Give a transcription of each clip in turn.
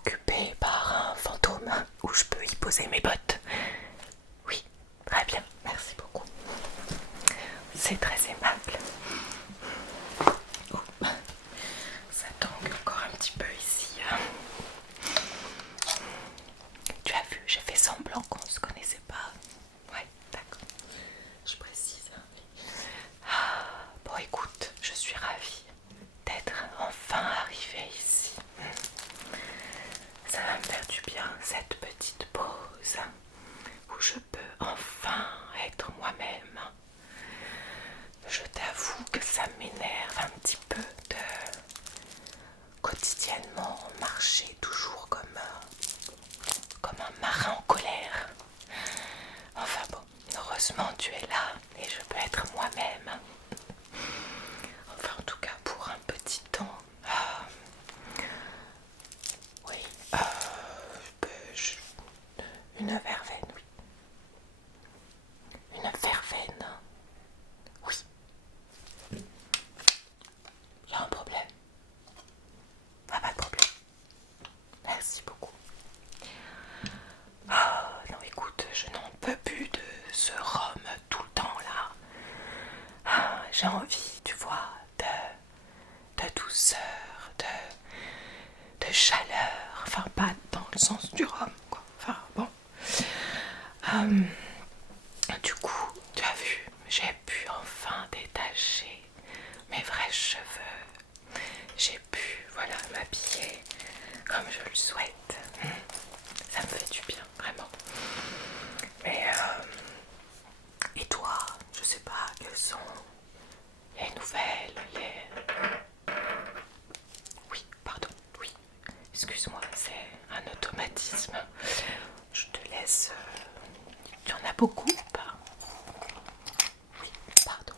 occupé par un fantôme où je peux y poser mes bottes. Oui, très bien, merci beaucoup. C'est très aimable. Oh, ça tangue encore un petit peu ici. Tu as vu, j'ai fait semblant qu'on ne se connaissait pas. Ouais, d'accord. Je précise. Bon, écoute, je suis ravie d'être enfin arrivée ici. Ça va me faire du bien, cette petite pause où je peux enfin être moi-même. Je t'avoue que ça m'énerve un petit peu de quotidiennement marcher toujours comme un marin en colère. Enfin bon, heureusement tu es là et je peux être moi-même. Enfin en tout cas pour un petit temps. Oui, une verveine, oui. Une verveine, oui. Il y a un problème. Ah, pas de problème. Merci beaucoup. Non, écoute, je n'en peux plus de ce rhum tout le temps là. J'ai envie, tu vois, de douceur, de chaleur. Enfin, pas dans le sens du rhum, quoi. Enfin, bon. Du coup, tu as vu, j'ai pu enfin détacher mes vrais cheveux. J'ai pu, voilà, m'habiller comme je le souhaite. Ça me fait du bien, vraiment. Mais, et toi, je sais pas, quelles sont les nouvelles, Oui, pardon, oui. Excuse-moi, c'est un automatisme. Je te laisse... Tu en as beaucoup ou pas? Oui, pardon.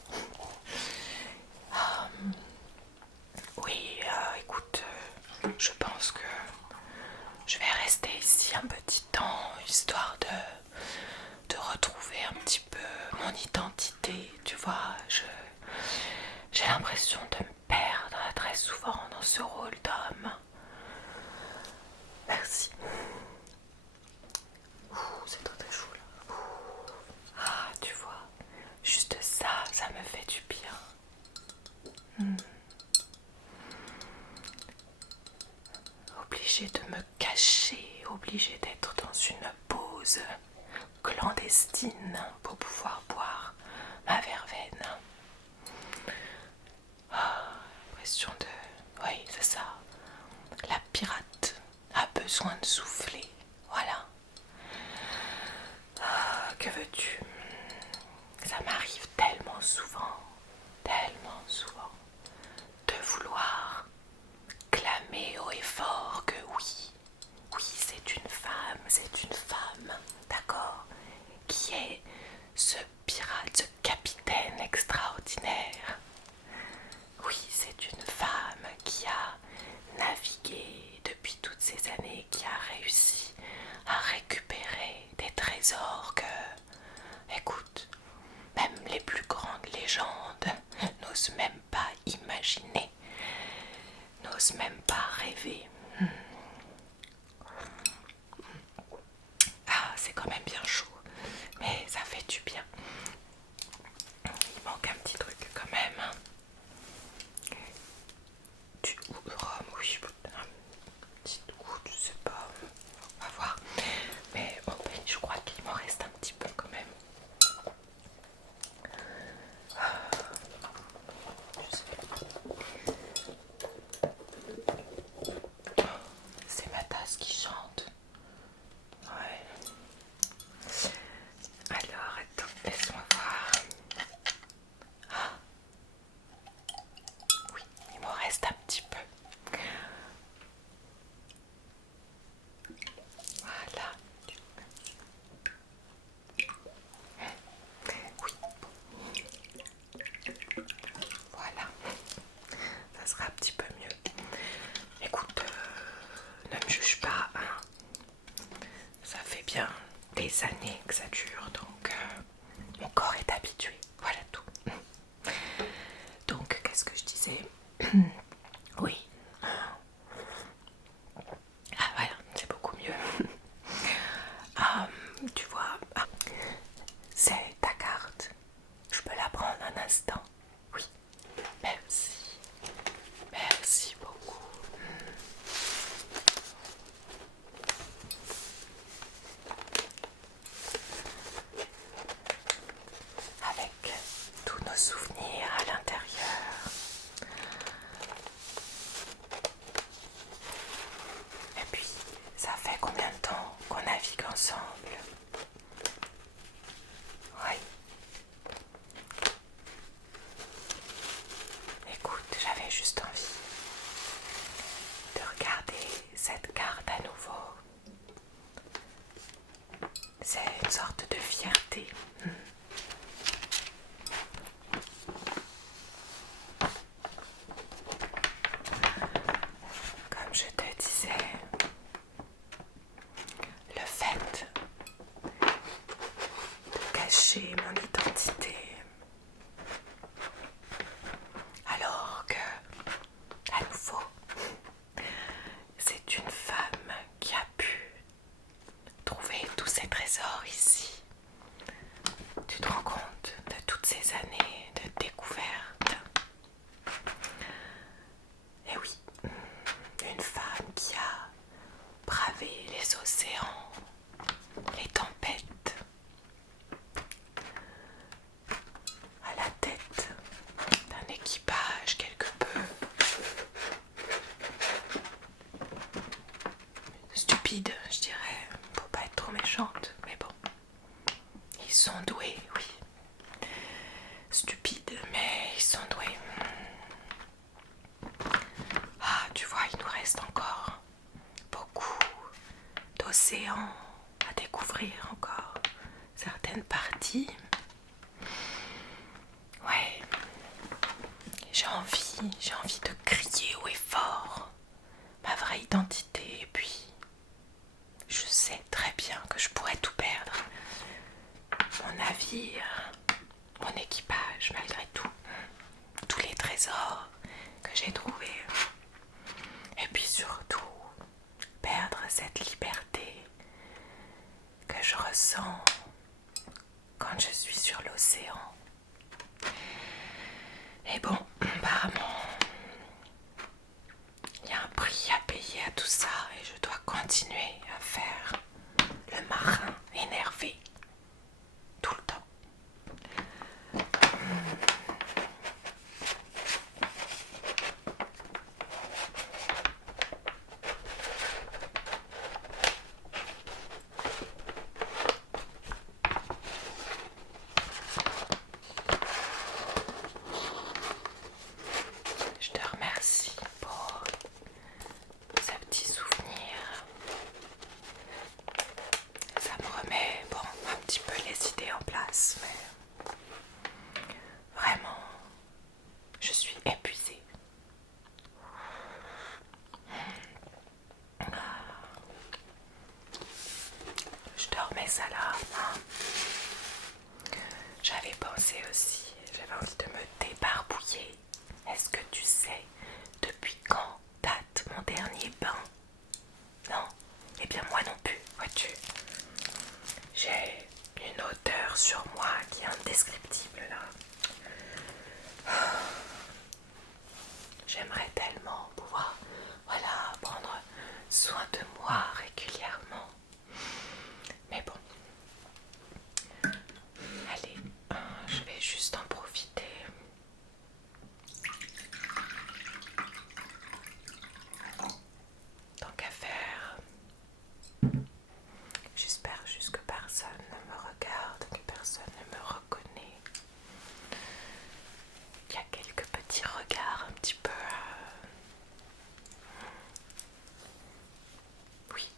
Oui, écoute, je pense que je vais rester ici un petit temps, histoire de retrouver un petit peu mon identité. Tu vois, j'ai l'impression de me perdre très souvent dans ce rôle d'homme. Merci. C'est très chaud là. Ah, tu vois, juste ça, ça me fait du bien. Obligée de me cacher, obligée d'être dans une pause clandestine pour pouvoir boire ma verveine. Impression de... Oui, c'est ça. La pirate a besoin de souffler. Voilà. Que veux-tu? Ça m'arrive tellement souvent, de vouloir clamer haut et fort que oui, oui, c'est une femme, d'accord, qui est ce pirate, ce capitaine extraordinaire. Oui, c'est une femme qui a navigué depuis toutes ces années, qui a réussi à récupérer des trésors que, écoute, même les plus grandes légendes n'osent même pas imaginer, n'osent même pas rêver. Ah, c'est quand même bien chaud, mais ça fait du bien. Il manque un petit truc quand même. Du rhum, oui, un petit goût, je sais pas, on va voir. Mais bon, je crois qu'il m'en reste un petit peu quand même. Je sais pas. C'est ma tasse qui chante. Ouais. Alors, attends, laisse-moi voir. Oui, il m'en reste un petit peu. Voilà. Oui, voilà. Ça sera un petit peu mieux. Écoute, ne me juge pas, hein. Ça fait bien des années que ça dure, donc mon corps est habitué. Voilà tout. Donc, qu'est-ce que je disais? Oui. Ah voilà, ensemble. Oui. Écoute, j'avais juste envie de regarder cette carte à nouveau. C'est une sorte de fierté. Comme je te disais, le fait de cacher mon identité, alors que, à nouveau, c'est une femme qui a pu trouver tous ces trésors ici. Tu te rends compte de toutes ces années de découverte? Et oui, une femme qui a bravé les océans, les tempêtes, à la tête d'un équipage quelque peu stupide, je dirais, pour pas être trop méchante, mais bon, ils sont doués, oui. Stupides, mais ils sont doués. Ah, tu vois, il nous reste encore beaucoup d'océans à découvrir encore. Certaines parties. Ouais, j'ai envie de crier haut et fort ma vraie identité. Et puis, je sais très bien que je pourrais tout perdre. Mon navire, mon équipage, malgré tout. Tous les trésors que j'ai trouvés. Et puis surtout, perdre cette liberté que je ressens quand je suis sur l'océan. Et bon, apparemment, il y a un prix à payer à tout ça et je dois continuer à faire le marin énervé tout le temps. Je te remercie pour ce petit souvenir. Ça me remet, bon, un petit peu les idées en place, mais vraiment, je suis épuisée. Je te remets ça là. J'avais pensé aussi, j'avais envie de me débarbouiller. Est-ce que tu sais depuis quand date mon dernier bain? Non? Eh bien moi non plus, vois-tu. J'ai une odeur sur moi qui est indescriptible là. J'aimerais tellement pouvoir, voilà, prendre soin de moi régulièrement. Mais bon. Allez, je vais juste en profiter. Tant qu'à faire. J'espère juste que personne ne me regarde, que personne ne me reconnaît. Il y a quelques petits regards un petit peu... Oui,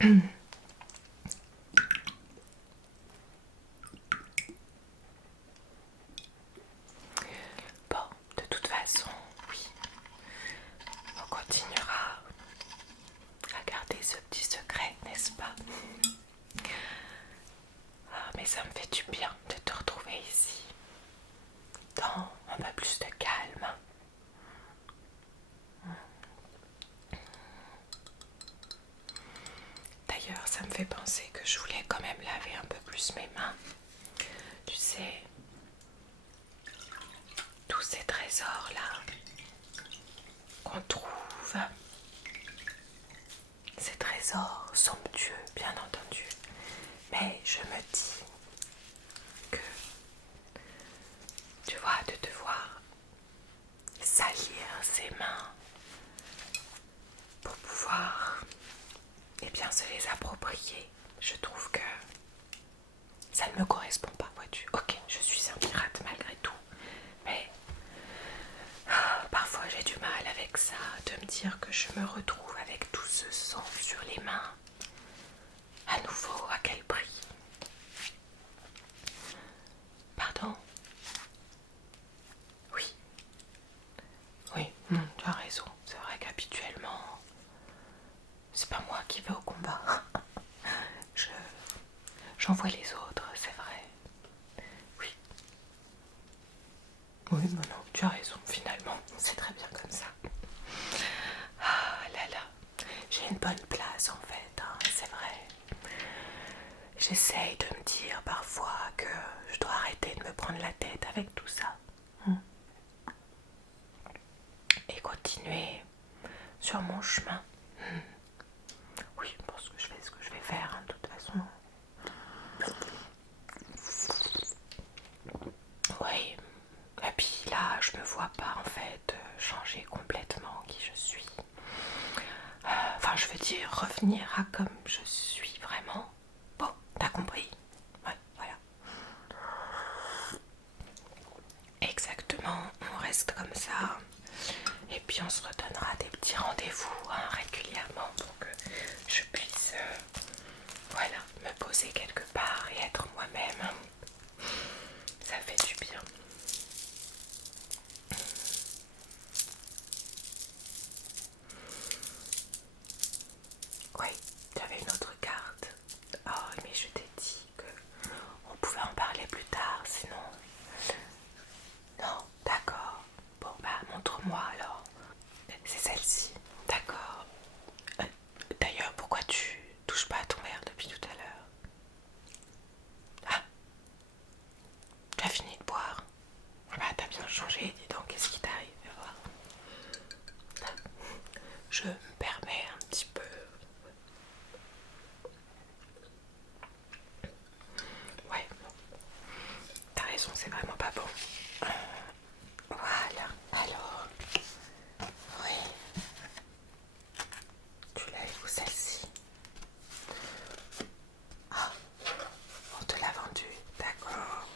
Bon, de toute façon, oui, on continuera à garder ce petit secret, n'est-ce pas? Ah, mais ça me fait du bien de te retrouver ici, dans un peu plus de calme. D'ailleurs, ça me fait penser que je voulais quand même laver un peu plus mes mains. Tu sais, tous ces trésors-là qu'on trouve, ces trésors somptueux, bien entendu. Mais je me dis que, tu vois, de devoir salir ses mains pour pouvoir, eh bien, se les approprier, je trouve que ça ne me correspond pas, vois-tu. Ok, je suis un pirate malgré tout, mais parfois j'ai du mal avec ça, de me dire que je me retrouve avec tout ce sang sur les mains. À nouveau, à quel prix? Pardon? Oui. Oui, tu as raison. C'est vrai qu'habituellement, c'est pas moi qui vais au combat. Je J'envoie les autres, c'est vrai. Oui. Oui, mais non, tu as raison, finalement. C'est très bien comme ça. Ah là là. J'ai une bonne place en fait, hein, c'est vrai. J'essaye de me dire parfois que je dois arrêter de me prendre la tête avec tout ça. Et continuer sur mon chemin. Oui, je pense que je fais ce que je vais faire, hein, de toute façon. Oui, et puis là, je me vois pas en fait changer complètement qui je suis. Enfin, je veux dire, revenir à comme je suis vraiment. Bon, t'as compris? Ouais, voilà. Exactement, on reste comme ça. Et puis on se redonnera des petits rendez-vous, hein, régulièrement pour que je puisse voilà, me poser quelque part et être moi-même. Ça fait du bien. Oui, j'avais une autre carte. Oh, mais je t'ai dit que on pouvait en parler plus tard, sinon... Non, d'accord. Bon, bah, montre-moi alors. C'est celle-ci. D'accord. D'ailleurs, pourquoi tu touches pas à ton verre depuis tout à l'heure? Ah, tu as fini de boire? Bah, t'as bien changé, dis donc, qu'est-ce qui t'arrive? Fais voir. Je me permets un petit peu. Ouais, t'as raison, c'est vraiment pas bon. Voilà, alors, oui, tu l'as où celle-ci? Ah, on te l'a vendue, d'accord.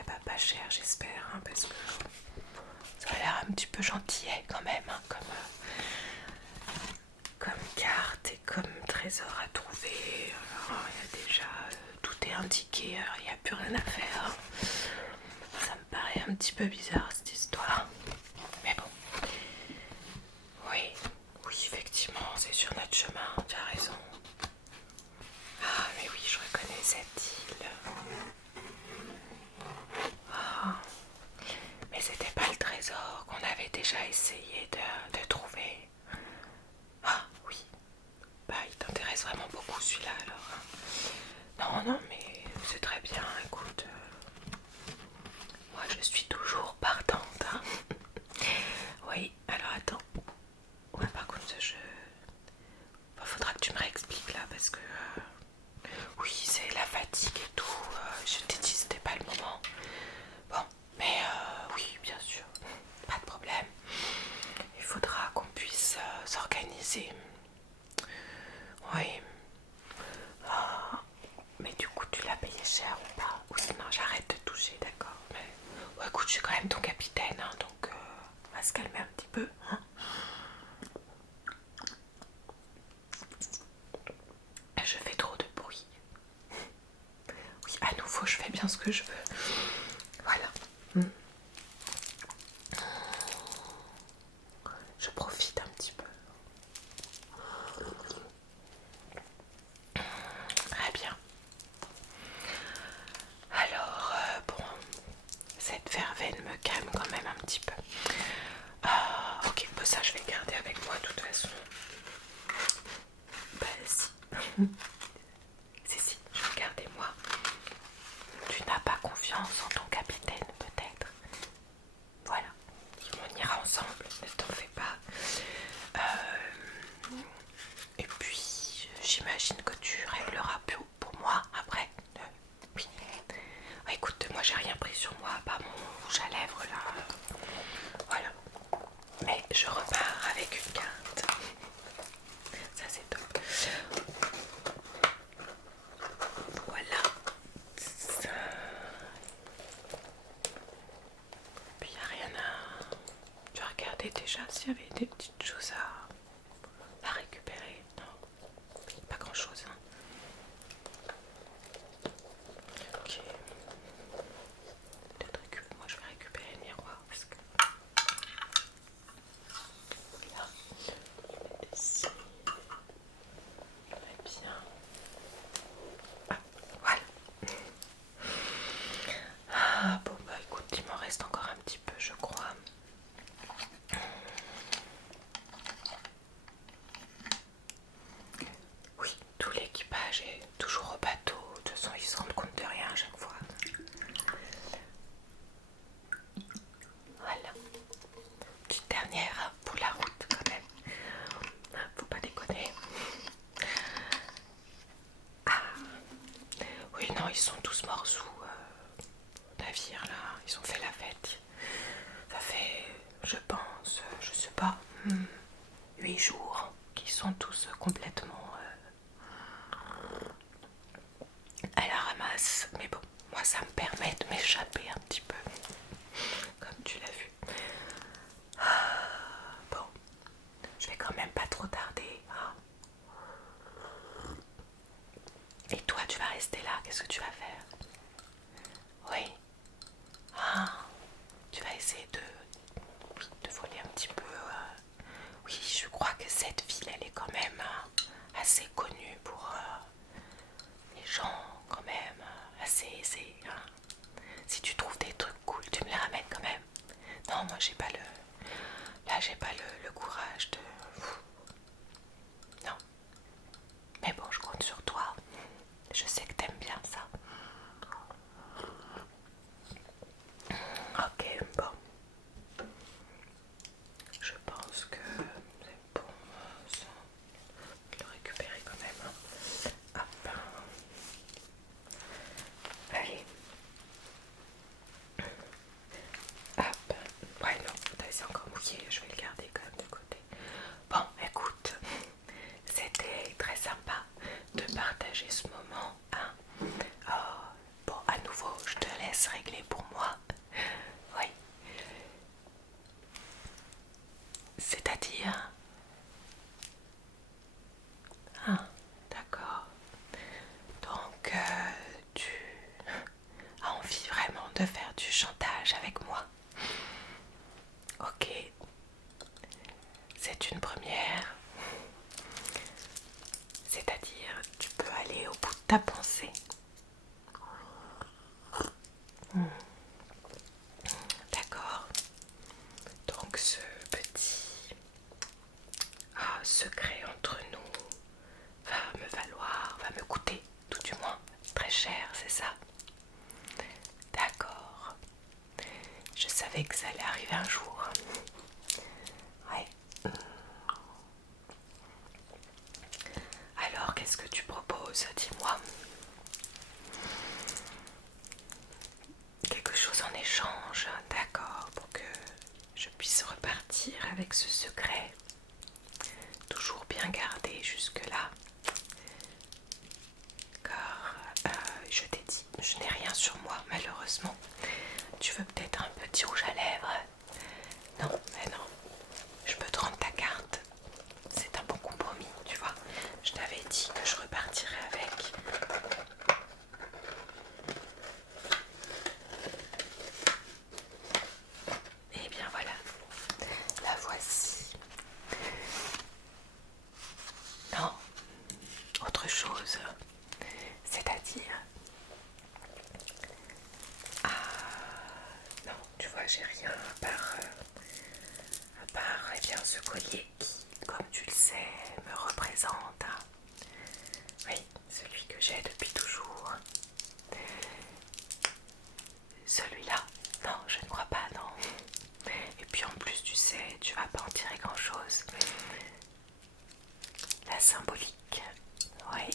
Eh ben, pas cher, j'espère, hein, parce que ça a l'air un petit peu gentillet quand même, hein, comme carte et comme trésor à trouver. Alors, il y a déjà, tout est indiqué, il n'y a plus rien à faire. Ça me paraît un petit peu bizarre cette histoire. Mais bon, oui, oui, effectivement, c'est sur notre chemin, tu as raison. Ah, mais oui, je reconnais cette île. Ah, mais c'était pas le trésor qu'on avait déjà essayé de trouver. Ah, oui. Bah, il t'intéresse vraiment beaucoup celui-là alors, hein. Non, non, mais c'est très bien, écoute. Moi, je suis toujours partante, hein. Oui, alors attends. Ouais, par contre, faudra que tu me réexpliques là parce que... oui, c'est la fatigue et tout. Je t'ai dit, c'était pas le moment. Bon, mais oui, bien sûr. Pas de problème. Il faudra qu'on puisse s'organiser. Oui. Ah, mais du coup, tu l'as payé cher ou pas? Ou sinon, j'arrête de toucher, d'accord. Mais ouais, écoute, je suis quand même ton capitaine, hein, donc on va se calmer un petit peu. Hein. que je veux. Voilà. Hmm. Je profite un petit peu. Très bien. Alors, bon, cette verveine me calme quand même un petit peu. Ok, bah ça je vais garder avec moi de toute façon. Bah si. Si, je vais garder moi. Tu n'as pas confiance en ton capitaine peut-être. Voilà, on ira ensemble, ne t'en fais pas. Et puis, j'imagine que tu régleras pour moi après. Oui. Écoute, moi j'ai rien pris sur moi, à part mon rouge à lèvres là. Voilà. Mais je repars avec une carte. Ça c'est top. Voilà. Ça. Puis il n'y a rien à... Tu as regardé déjà s'il y avait des petites choses à récupérer. Non, pas grand chose. Hein. Ok. Peut-être que moi je vais récupérer le miroir parce que... Là, ici. Très bien. Ah, voilà. Ah, bon bah écoute, il m'en reste encore un petit peu je crois. Oui, tout l'équipage est toujours au bateau. De toute façon, ils se rendent compte de rien à chaque fois. Voilà. Petite dernière pour la route quand même. Faut pas déconner. Ah. Oui, non, ils sont tous morts sous navire là. Ils ont fait la fête. Ça fait, je pense, je sais pas, 8 jours qu'ils sont tous complètement à la ramasse. Mais bon, moi ça me permet de m'échapper un petit peu, comme tu l'as vu. Bon, je vais quand même pas trop tarder. Hein. Et toi, tu vas rester là, qu'est-ce que tu vas faire? Oui. Ah, tu vas essayer de voler un petit peu. Oui, je crois que cette ville, elle est quand même assez connue pour les gens, quand même, assez aisés. Hein. Si tu trouves des trucs cool, tu me les ramènes quand même. Non, moi j'ai pas le... Là, j'ai pas le courage de... Non. Mais bon, je compte sur toi. Je sais que t'aimes bien ça. Ok, bon. Je pense que c'est bon. Ça, je vais le récupérer quand même. Hein. Hop. Allez. Hop. Ouais, non, c'est encore mouillé. Je vais le garder quand même de côté. Bon, écoute. C'était très sympa de partager ce moment. Hein. Oh, bon, à nouveau, je te laisse régler pour moi. Oui. C'est-à-dire... Ah, d'accord. Donc, tu as envie vraiment de faire du chantage avec moi? Ok. C'est une première. C'est-à-dire, tu peux aller au bout de ta pensée. D'accord. Donc, ce petit secret entre nous va me coûter, tout du moins, très cher, c'est ça? D'accord. Je savais que ça allait arriver un jour. Ouais. Alors, qu'est-ce que tu proposes? Dis-moi. Quelque chose en échange, d'accord, pour que je puisse repartir avec ce secret. Toujours bien gardé jusque-là. Car je t'ai dit, je n'ai rien sur moi malheureusement. Tu veux peut-être un petit rouge à lèvres? Non, mais non. Je peux te rendre ta carte. C'est un bon compromis, tu vois. Je t'avais dit que je repartirais avec. chose. C'est-à-dire... Non, tu vois, j'ai rien à part eh bien, ce collier qui, comme tu le sais, me représente. Oui, celui que j'ai depuis toujours. Celui-là, non, je ne crois pas, non. Et puis en plus, tu sais, tu vas pas en tirer grand-chose. La symbolique, oui.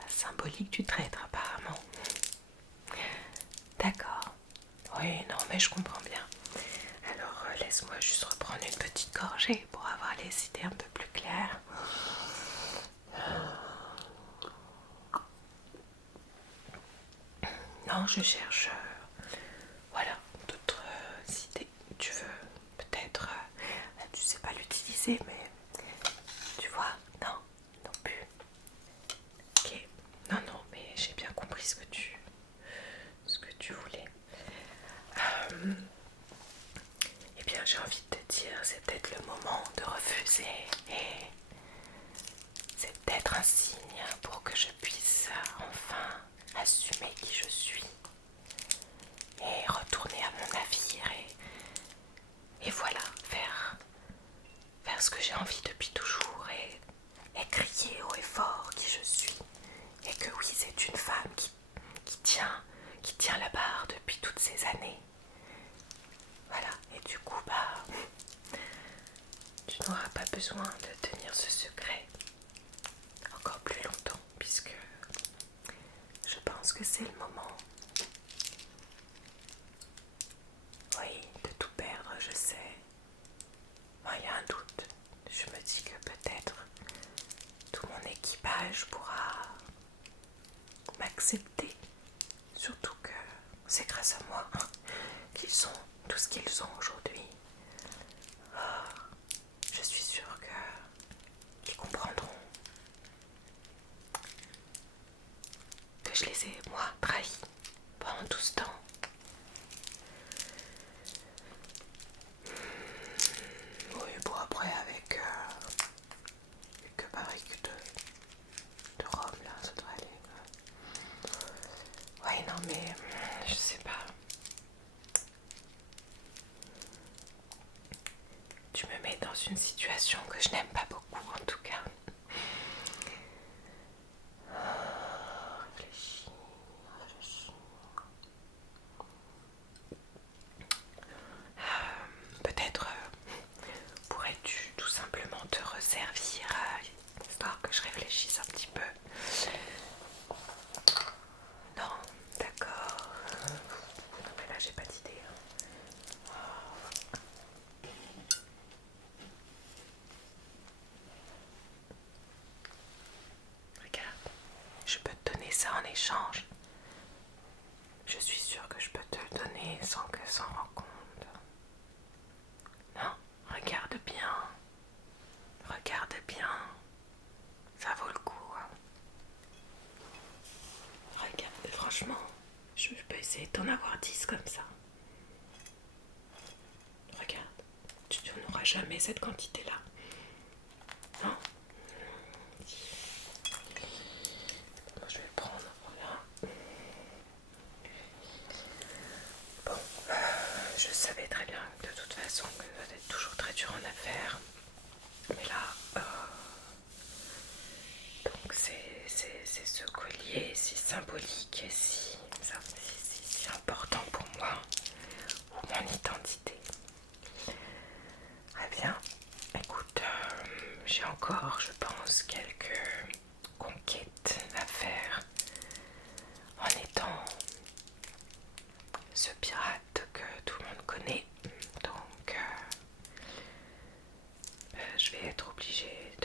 La symbolique du traître, apparemment. D'accord. Oui, non, mais je comprends bien. Alors, laisse-moi juste reprendre une petite gorgée pour avoir les idées un peu plus claires. Non, je cherche, voilà, d'autres idées. Tu veux peut-être, tu sais pas l'utiliser, mais tu vois, non, non plus. Ok, non, non, mais j'ai bien compris ce que tu voulais. Eh bien, j'ai envie de te dire, c'est peut-être le moment de refuser et c'est peut-être un signe pour que je puisse enfin assumer qui je suis et retourner à mon navire et voilà, faire ce que j'ai envie depuis toujours et crier haut et fort qui je suis et que oui, c'est une femme qui tient la barre depuis toutes ces années. Voilà, et du coup, bah, tu n'auras pas besoin de tenir ce secret encore plus longtemps puisque je pense que c'est le moment. Oui, de tout perdre, je sais. Moi, il y a un doute. Je me dis que peut-être tout mon équipage pourra m'accepter. Surtout que c'est grâce à moi qu'ils sont tout ce qu'ils ont aujourd'hui. Je suis sûre qu'ils comprendront que je les ai, moi, trahis pendant tout ce temps. Oui, bon, après, avec quelques barriques de rhum, là, ça devrait aller. Ouais, non, mais je sais pas. Tu me mets dans une situation que je n'aime pas beaucoup, en tout cas. Réfléchis, réfléchis. Peut-être pourrais-tu tout simplement te resservir, histoire que je réfléchisse un petit peu. Non, d'accord. Non mais là j'ai pas d'idée. Regarde, je peux te donner ça en échange. Je suis sûre que je peux te le donner sans que s'en rende compte. Non, regarde bien. Regarde bien. Ça vaut le coup. Regarde, franchement, je peux essayer de t'en avoir 10 comme ça. Regarde, tu n'auras jamais cette quantité-là. Non. Bon, je vais le prendre. Voilà. Bon, je savais très bien de toute façon que ça va être toujours très dur en affaires. Mais là, donc c'est ce collier si symbolique et si important pour moi, ou mon identité. Très bien. Écoute, j'ai encore, je pense, quelques conquêtes à faire en étant ce pirate que tout le monde connaît. Donc, je vais être obligée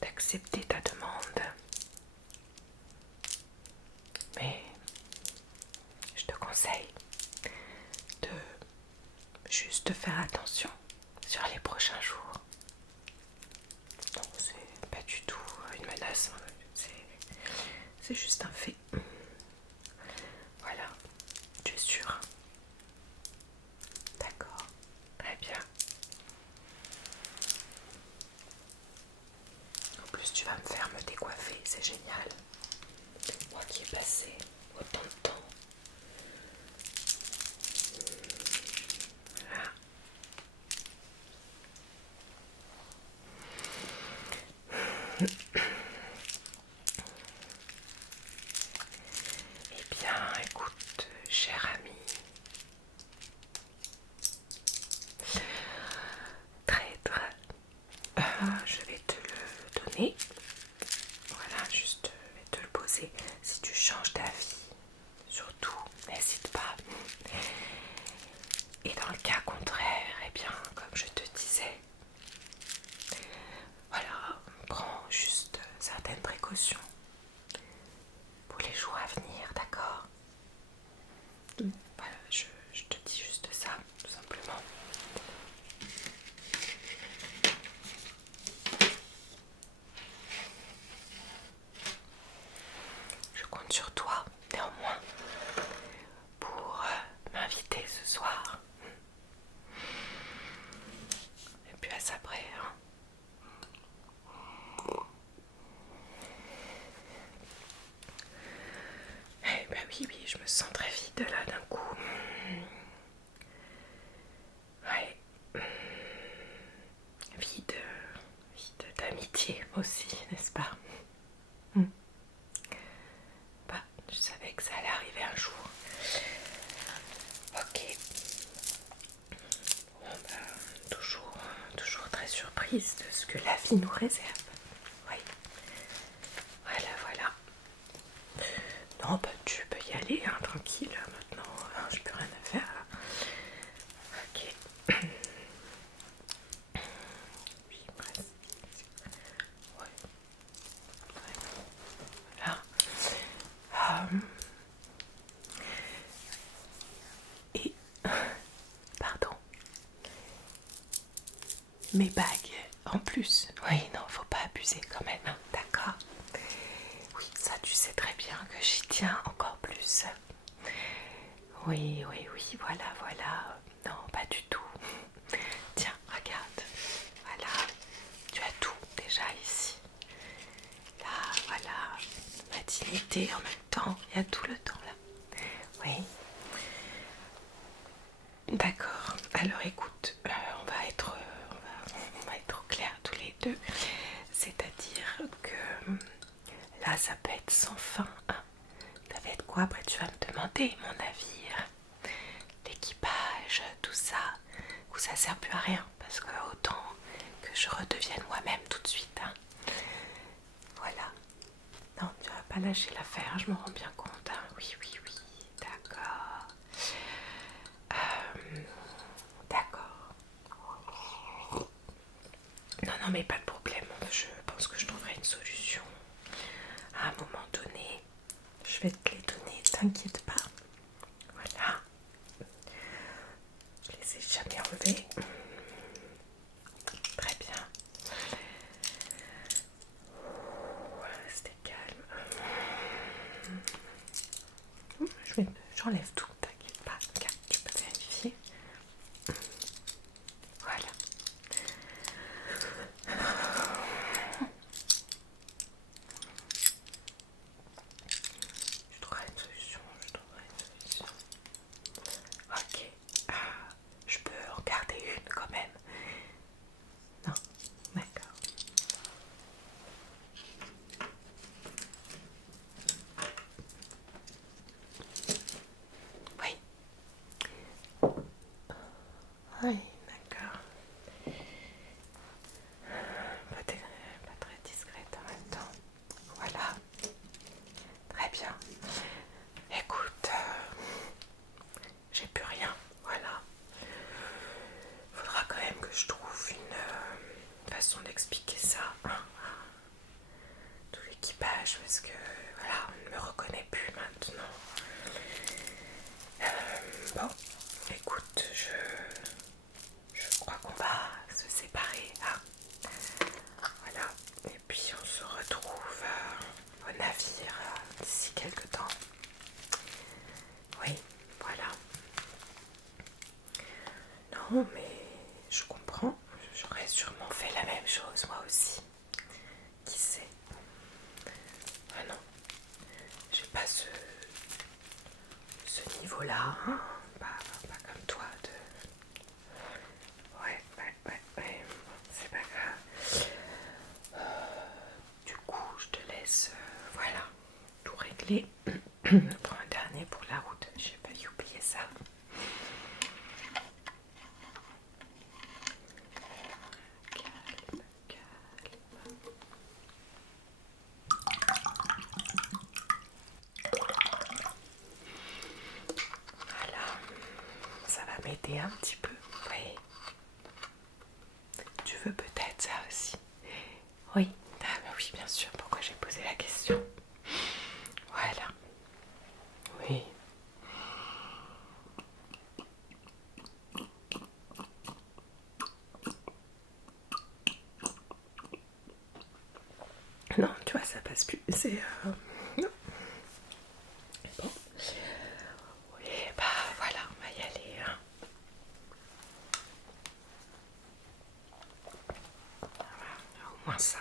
d'accepter ta demande. Mais je te conseille de juste faire attention sur les prochains jours. Non, c'est pas du tout une menace, c'est juste un fait. Voilà, tu es sûre? D'accord, très bien. plus tu vas me faire me décoiffer, c'est génial. Moi qui ai passé autant de temps. Voilà. Eh bien, écoute, cher ami, je vais te le donner. Voilà, juste, je vais te le poser. Si tu changes d'avis, surtout, n'hésite pas. Et dans le cas contraire, eh bien, comme je te disais, voilà, prends juste certaines précautions pour les jours à venir, d'accord? Voilà, je te dis juste ça, tout simplement. Je compte sur toi, néanmoins, pour m'inviter ce soir. Et puis à ça près, hein. Eh ben oui, je me sens très vide là d'un coup. Ouais. Vide d'amitié aussi, n'est-ce pas? Bah, je savais que ça allait arriver un jour. Ok. Bon bah, toujours très surprise de ce que la vie nous réserve. Oui. Voilà. Non, bah tu peux y aller, hein, tranquille, maintenant, j'ai plus rien à faire. Là. Ok. Oui, presque. Ouais. Voilà. Et, pardon, mes bagues en plus. Oui, non, faut pas abuser quand même, hein, d'accord? Oui, ça tu sais très bien que j'y tiens encore plus. Oui, voilà. Non, pas du tout. Tiens, regarde. Voilà, tu as tout déjà ici. Là, voilà, ma dignité en même temps. Il y a tout le temps là. Oui. D'accord. Alors écoute, on va être au clair tous les deux. C'est-à-dire que là, ça peut être sans fin. Hein. Ça va être quoi? Après, tu vas me demander mon avis. L'équipage, tout ça, où ça sert plus à rien. Parce que autant que je redevienne moi-même tout de suite. Hein. Voilà. Non, tu vas pas lâcher l'affaire, je me rends bien compte. Hein. Oui, d'accord. D'accord. Non, mais pas de problème. Je pense que je trouverai une solution. À un moment donné, je vais te les donner, t'inquiète pas. Voilà. Je les ai jamais enlevés. Très bien. C'était calme. J'enlève tout, t'inquiète pas. Regarde, tu peux vérifier. Voilà. Je trouverai une solution. Ok. Je peux en garder une quand même. Non, d'accord. Oui. Oui, d'accord. Pas très discrète en même temps. Voilà. Très bien. Écoute, j'ai plus rien. Voilà. Faudra quand même que je trouve une façon d'expliquer ça. Hein. Tout l'équipage, parce que voilà, on ne me reconnaît plus maintenant. Bon, écoute, je crois qu'on va se séparer. Hein. Voilà. Et puis on se retrouve au navire d'ici quelques temps. Oui, voilà. Non, mais je comprends. J'aurais sûrement fait la même chose moi aussi. Qui sait? voulez, je prends un dernier pour la route. J'ai failli oublier ça. Calme, calme. Voilà, ça va m'aider un petit peu. Oui. Tu veux peut-être ça aussi? Oui. Ah, bah oui, bien sûr. Pourquoi j'ai posé la question? Voilà. Oui. Non, tu vois, ça passe plus. C'est non. Bon. Oui, bah voilà, on va y aller. Hein. Voilà, au moins ça.